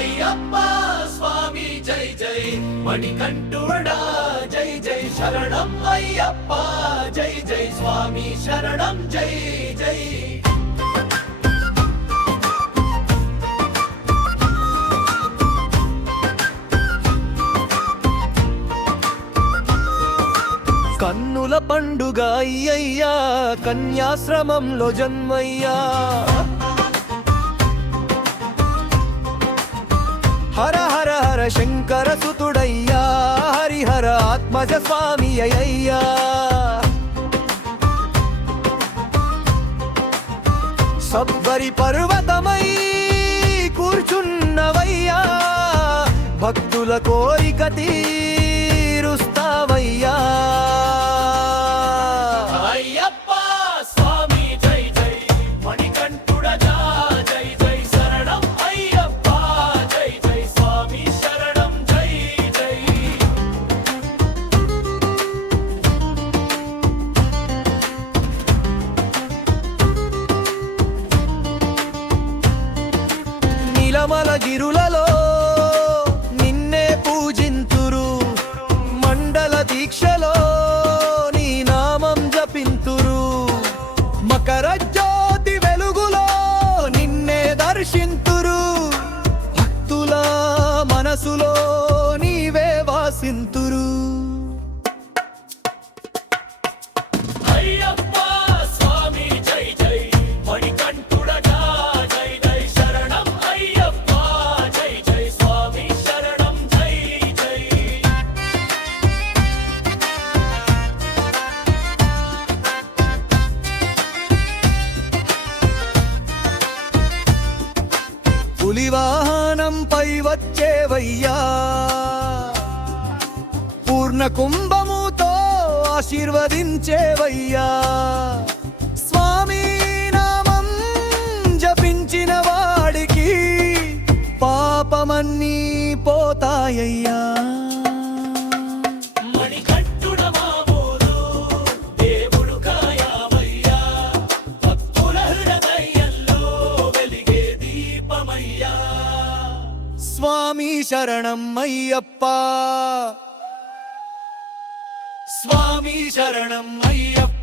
అయ్యప్ప స్వామి జై జై. మణికంఠుడా జై జై. శరణం అయ్యప్ప జై జై. స్వామి శరణం జై జై. కన్నుల పండుగ అయ్యయ్యా కన్యాశ్రమంలో జన్మయ్యా. హర శంకర సుతుడయ్యా హరిహర ఆత్మజ స్వామి అయ్యా సబ్బరి పర్వతమై కూర్చున్నవయ్యా భక్తుల కోరిక తీ నిలమల గిరులలో నిన్నే పూజింతురు. మండల దీక్షలో నీ నామం జపింతురు. మకర జ్యోతి వెలుగులో నిన్నే దర్శింతురు. భక్తుల మనసులో పులివాహనంపై వచ్చేవయ్యా. పూర్ణ కుంభముతో ఆశీర్వదించేవయ్యా. స్వామి నామం జపించిన వాడికి పాపమన్నీ పోతాయ్యా స్వామి శరణం అయ్యప్ప స్వామి శరణం అయ్యప్ప